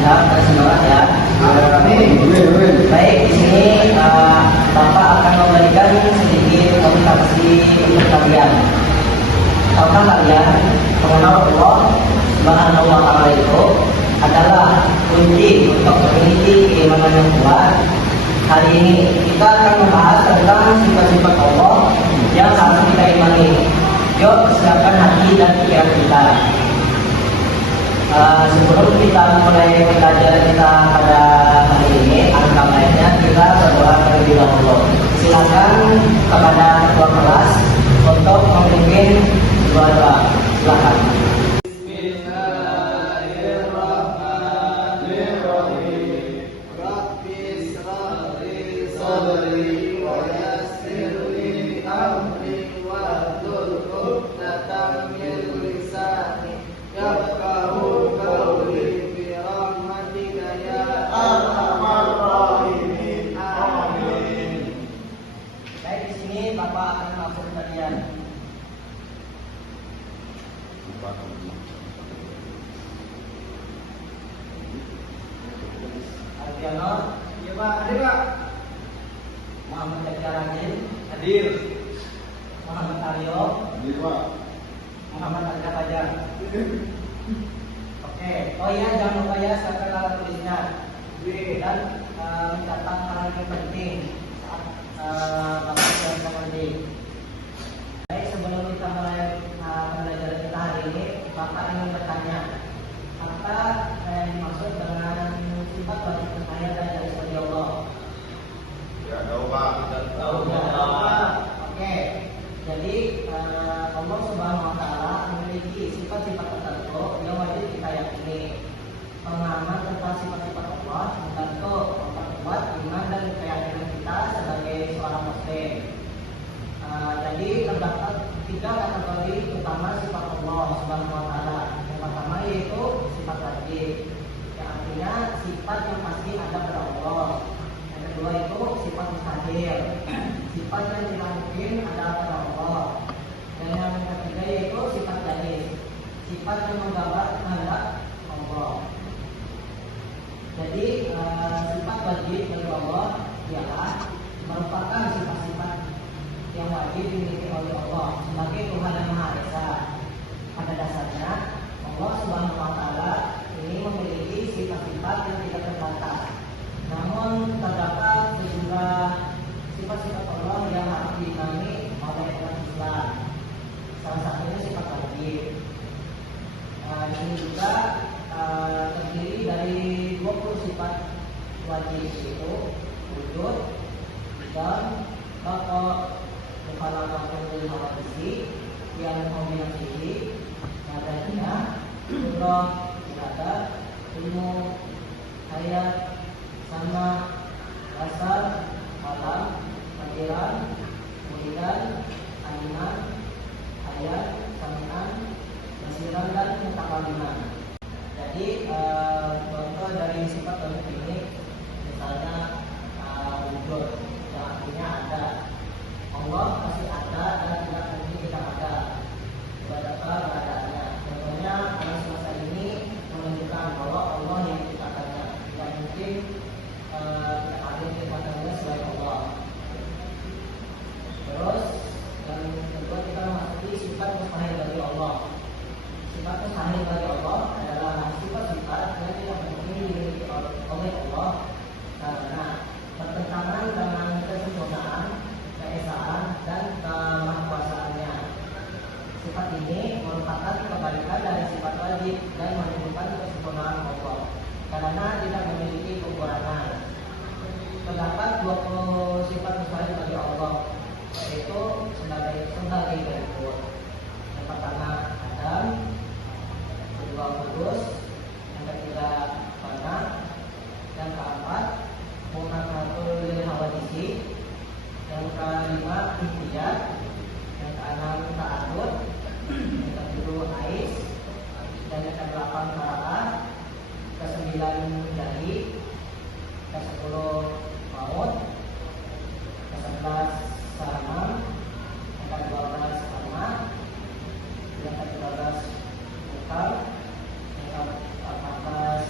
siap, semangat ya. Baik, di sini Bapak akan memberikan sedikit motivasi untuk kalian. Tahukah kalian mengenal Allah Subhanahu wa Ta'ala itu adalah kunci untuk memiliki keimanan yang kuat. Hari ini kita akan membahas tentang sifat-sifat Allah yang harus kita imani. Yuk, siapkan hati dan pikiran kita. Sebelum kita mulai belajar kita pada hari ini, alangkah baiknya kita berdoa terlebih dahulu. Silakan kepada ketua kelas untuk memimpin doa. Silakan. Ardiano, iya Pak, hadir Pak. Muhammad Jajaragin, hadir. Muhammad Aryo, hadir Pak. Muhammad Arga Fajar. Oke, oh iya jangan lupa ya siapkan alat tulisnya dan mencatat hal yang penting saat Bapak sedang mengerti. Baik, sebelum kita mulai pembelajaran kita hari ini, Bapak ingin bertanya, apa yang dimaksud dengan sifat wajib percaya dan dari Allah? Ya, tahu Pak. Tahu Pak. Oke. Jadi Allah Subhanahu wa Ta'ala memiliki sifat-sifat tertentu yang wajib kita yakini. Pemahaman tentang sifat-sifat Allah membantu memperkuat iman dan keyakinan kita sebagai seorang muslim. Jadi terdapat 3 kategori utama sifat Allah Subhanahu wa Ta'ala. Yang pertama yaitu sifat wajib, yang artinya sifat yang pasti ada pada Allah. Yang kedua itu sifat mustahil, sifat yang tidak mungkin ada pada Allah. Dan yang ketiga yaitu sifat jaiz, sifat yang menggambar kehendak Allah. Jadi sifat wajib dari Allah ialah merupakan sifat-sifat yang wajib dimiliki oleh Allah sebagai Tuhan yang Maha Esa. Pada dasarnya Allah Subhanahu wa Ta'ala ini memiliki sifat-sifat yang tidak terbatas. Namun terdapat sejumlah sifat-sifat Allah yang harus diimani oleh umat Islam. Salah satunya sifat wajib. Ini juga terdiri dari 20 sifat wajib, yaitu wujud, dan baqa, mukhalafahul hawadisi, yang kombinasi adanya qudrah, iradah, ilmu, hayat, sama, rasa, alam, pikiran, muridan, aliman, hayat, sami'an, basiran, dan mutakaliman. Jadi contoh dari sifat wajib ini misalnya wujud, yang artinya ada. Allah pasti ada dan tidak mungkin tidak ada. Berdasarkan keadaannya. Contohnya alam semesta ini menunjukkan bahwa Allah yang menciptakannya. Tidak mungkin tidak ada yang menciptakannya selain Allah. Terus yang kedua kita memasuki sifat mustahil bagi Allah. Sifat mustahil bagi Allah adalah sifat-sifat yang tidak mungkin dimiliki oleh Allah karena bertentangan dengan kesempurnaan, keesaan, dan kemahakuasaannya. Sifat ini merupakan kebalikan dari sifat wajib dan menunjukkan kesempurnaan Allah karena tidak memiliki kekurangan. Terdapat 20 sifat mustahil bagi Allah, yaitu sebagai berikut. Yang pertama Adam, kedua kudus, yang ketiga fana, yang keempat munakatul lil hawadisi, yang kelima ihtiyat, yang keenam ta'adud, yang ketujuh ais, dan yang kedelapan mara'ah, kesembilan jahi, kesepuluh maut, kesebelas sama, yang ke-12 sama, yang ke-13 mukal, yang ke-14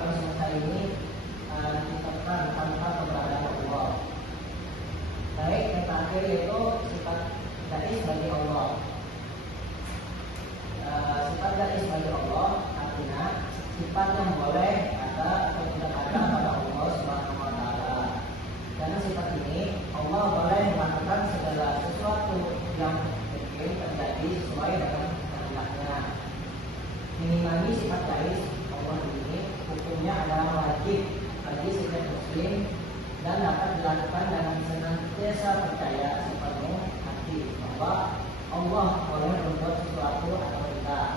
alam semesta ini diciptakan tanpa keberadaan Allah. Baik, yang terakhir yaitu sifat garis bagi Allah. Sifat garis bagi Allah artinya sifat yang boleh ada atau tidak ada pada Allah Subhanahu wa Ta'ala. Karena sifat ini Allah boleh melakukan segala sesuatu yang mungkin terjadi sesuai dengan kehendaknya. Mengimani sifat garis Allah ini hukumnya adalah wajib bagi setiap muslim dan dapat dilakukan dengan senantiasa percaya sepenuh hati bahwa Allah boleh membuat sesuatu atau tidak.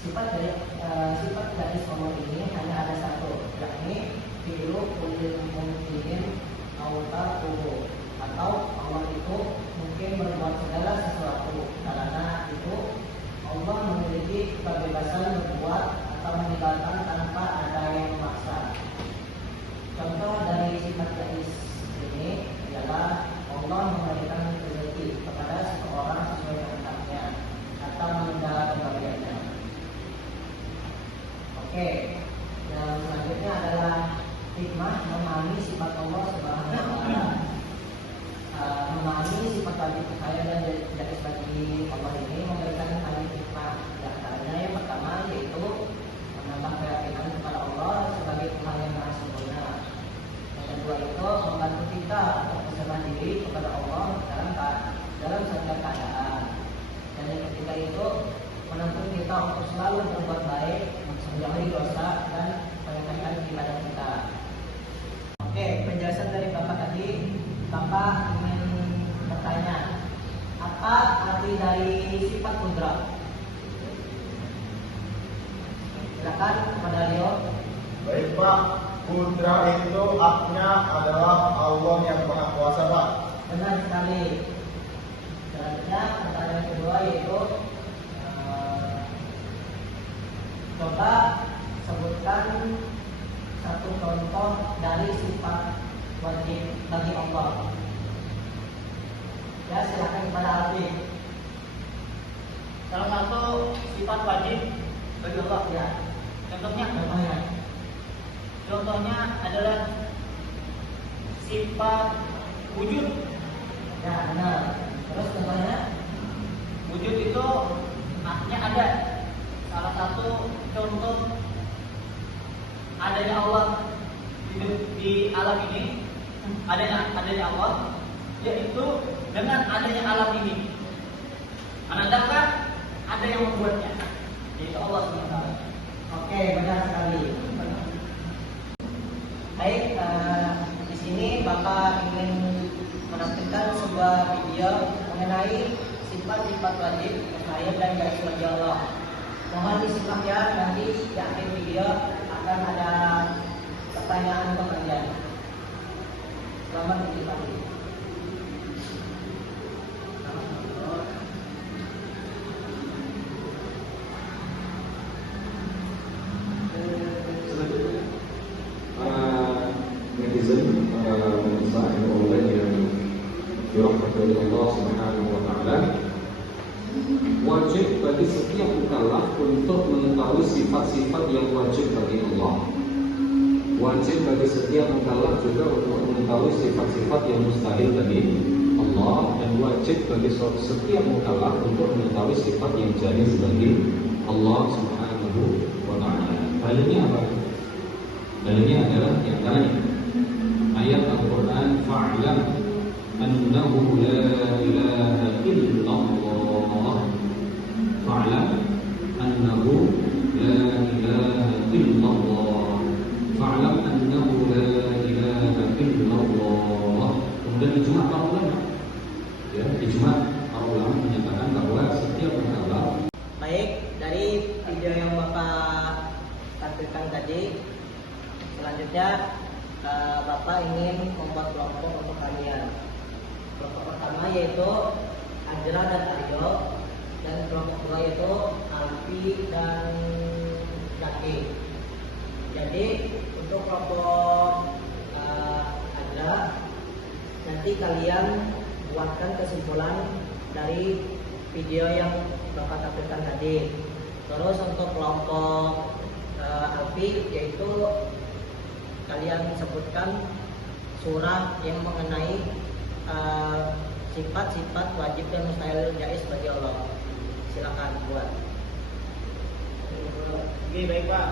Sifat garis Allah ini hanya ada satu, yakni fi'lu kulli mumkinin auta tubuh, atau Allah itu mungkin berbuat segala sesuatu. Karena itu Allah memiliki kebebasan berbuat atau meninggalkan tanpa ada yang memaksa. Contoh dari sifat garis ini ialah Allah memberikan rezeki kepada seseorang sesuai kehendaknya atau menunda pemberiannya. Oke, yang selanjutnya adalah hikmah memahami sifat Allah Subhanahu wa Ta'ala. Memahami sifat bagi saya dan garis bagi Allah ini memberikan banyak hikmah. Di antaranya yang pertama yaitu menambah keyakinan kepada Allah sebagai Tuhan yang Maha Sempurna. Yang kedua itu membantu kita untuk berserah diri kepada Allah dalam setiap keadaan. Dan yang ketiga itu menuntun kita untuk selalu berbuat baik, menjauhi dosa dan meningkatkan ibadah kita. Oke, penjelasan dari Bapak tadi, Bapak ingin bertanya, apa arti dari sifat kudrat? Silakan kepada Leo. Baik Pak, Kudra itu artinya adalah Allah yang Maha Kuasa Pak. Benar sekali. Selanjutnya pertanyaan kedua yaitu coba sebutkan satu contoh dari sifat wajib bagi Allah. Ya, silakan kepada Alfi. Salah satu sifat wajib bagi Allah Ya, contohnya adalah sifat wujud. ya benar. Terus contohnya Wujud itu artinya ada. Salah satu contoh adanya Allah di alam ini, adanya Allah, yaitu dengan adanya alam ini menandakan ada yang membuatnya, yaitu Allah SWT. Oke, benar sekali. Baik, di sini Bapak ingin menampilkan sebuah video mengenai sifat-sifat wajib saya dan garis bagi Allah. Mohon disimak ya, nanti di akhir video akan ada pertanyaan untuk kalian. Selamat menikmati. netizen, para pemirsa yang online yang dirahmati oleh Allah Subhanahu wa Ta'ala, wajib bagi setiap mukallaf untuk mengetahui sifat-sifat yang wajib bagi Allah. Wajib bagi setiap mukallaf juga untuk mengetahui sifat-sifat yang mustahil bagi Allah, dan wajib bagi setiap mukallaf untuk mengetahui sifat yang jaiz bagi Allah Subhanahu wa Ta'ala. Dalilnya apa? Dalilnya adalah yang antaranya ayat Al-Quran, fa'lam annahu la ilaha illallah. Fa'lam annahu la ilaha illallah. Fa'lam annahu la ilaha illallah. Kemudian ijma' para ulama, ya, ijma' para ulama menyatakan bahwa setiap mukallaf. Baik, dari video yang Bapak tampilkan tadi, selanjutnya Bapak ingin membuat kelompok untuk kalian. Kelompok pertama yaitu Ajra dan Aryo, dan kelompok kedua yaitu Alfi dan Zaki. Jadi untuk kelompok Ajra, nanti kalian buatkan kesimpulan dari video yang Bapak tampilkan tadi. Terus untuk kelompok Alfi, yaitu kalian sebutkan surah yang mengenai sifat-sifat wajib dan mustahil jaiz bagi Allah. Silakan buat. Oke, baik Pak.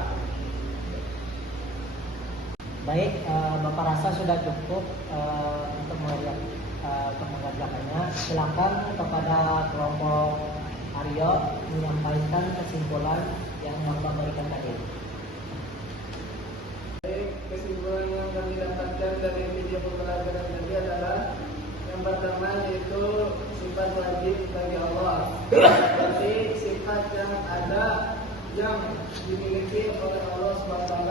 Baik, Bapak rasa sudah cukup untuk mengerjakannya. Silakan kepada kelompok Aryo menyampaikan kesimpulan yang Bapak berikan tadi. Kesimpulan yang kami dapatkan dari video pembelajaran tadi adalah yang pertama yaitu sifat wajib bagi Allah. Berarti sifat yang ada yang dimiliki oleh Allah SWT.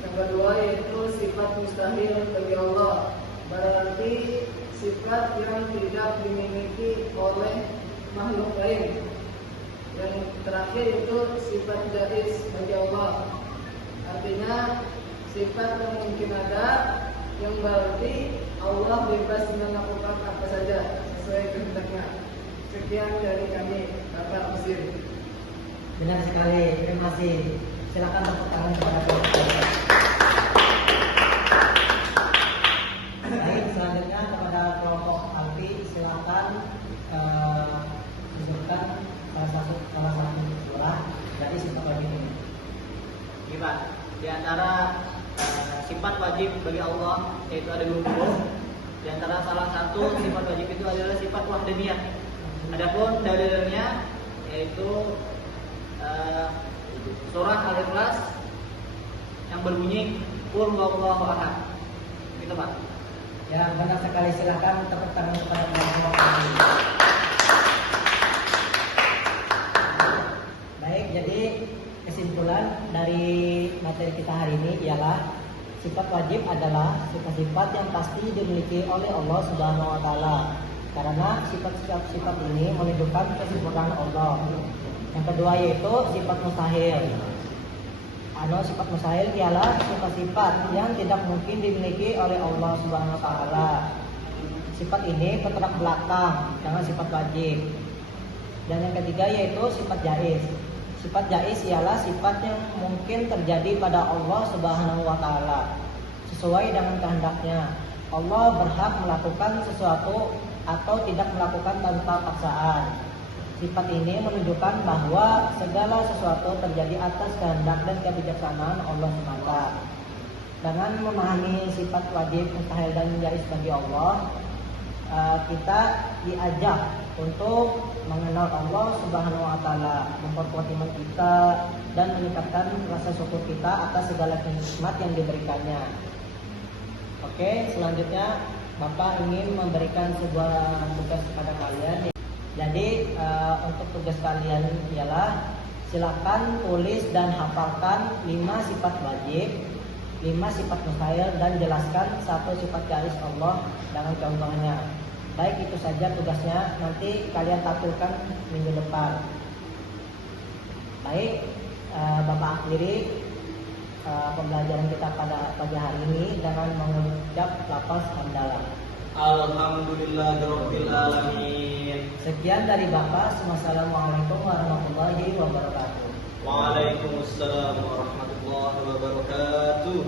Yang kedua yaitu sifat mustahil bagi Allah. Berarti sifat yang tidak dimiliki oleh makhluk lain. Yang terakhir itu sifat jaiz bagi Allah. Artinya sifat yang mungkin ada yang berarti Allah bebas melakukan apa saja sesuai kehendaknya. Sekian dari kami, Bapak Mesir. Benar sekali, terima kasih. Silakan tepuk tangan kepada kelompok. Baik, selanjutnya kepada kelompok Alfi, silakan sebutkan salah satu surah dari sifat wajib ini. Gimana? Di antara sifat wajib bagi Allah yaitu ada 20. Di antara salah satu sifat wajib itu adalah sifat wahdaniyah. Adapun dalilnya yaitu surah Al-Ikhlas yang berbunyi Qul huwallahu ahad. Gitu Pak. Ya, benar sekali. Silakan tepuk tangan kepada kelompok Alfi. Baik, jadi kesimpulan dari materi kita hari ini ialah sifat wajib adalah sifat-sifat yang pasti dimiliki oleh Allah Subhanahu wa taala. Karena sifat-sifat ini menunjukkan kesempurnaan Allah. Yang kedua yaitu sifat mustahil. Sifat mustahil ialah sifat-sifat yang tidak mungkin dimiliki oleh Allah Subhanahu wa taala. Sifat ini bertolak belakang dengan sifat wajib. Dan yang ketiga yaitu sifat jaiz. Sifat jaiz ialah sifat yang mungkin terjadi pada Allah Subhanahu wa taala sesuai dengan kehendaknya. Allah berhak melakukan sesuatu atau tidak melakukan tanpa paksaan. Sifat ini menunjukkan bahwa segala sesuatu terjadi atas kehendak dan kebijaksanaan Allah semata. Dengan memahami sifat wajib, mustahil dan jaiz bagi Allah, kita diajak untuk mengenal Allah Subhanahu wa taala, memperkuat iman kita dan meningkatkan rasa syukur kita atas segala nikmat yang diberikannya. Oke, selanjutnya Bapak ingin memberikan sebuah tugas kepada kalian. Jadi untuk tugas kalian ialah silakan tulis dan hafalkan 5 sifat wajib, 5 sifat mustahil dan jelaskan 1 sifat jaiz Allah dengan contohnya. Baik, itu saja tugasnya, nanti kalian tampilkan minggu depan. Baik, Bapak akhiri pembelajaran kita pada pagi hari ini dengan mengucap lafaz hamdalah. Alhamdulillahirabbil alamin. Sekian dari Bapak. Wassalamualaikum warahmatullahi wabarakatuh. Waalaikumsalam warahmatullahi wabarakatuh.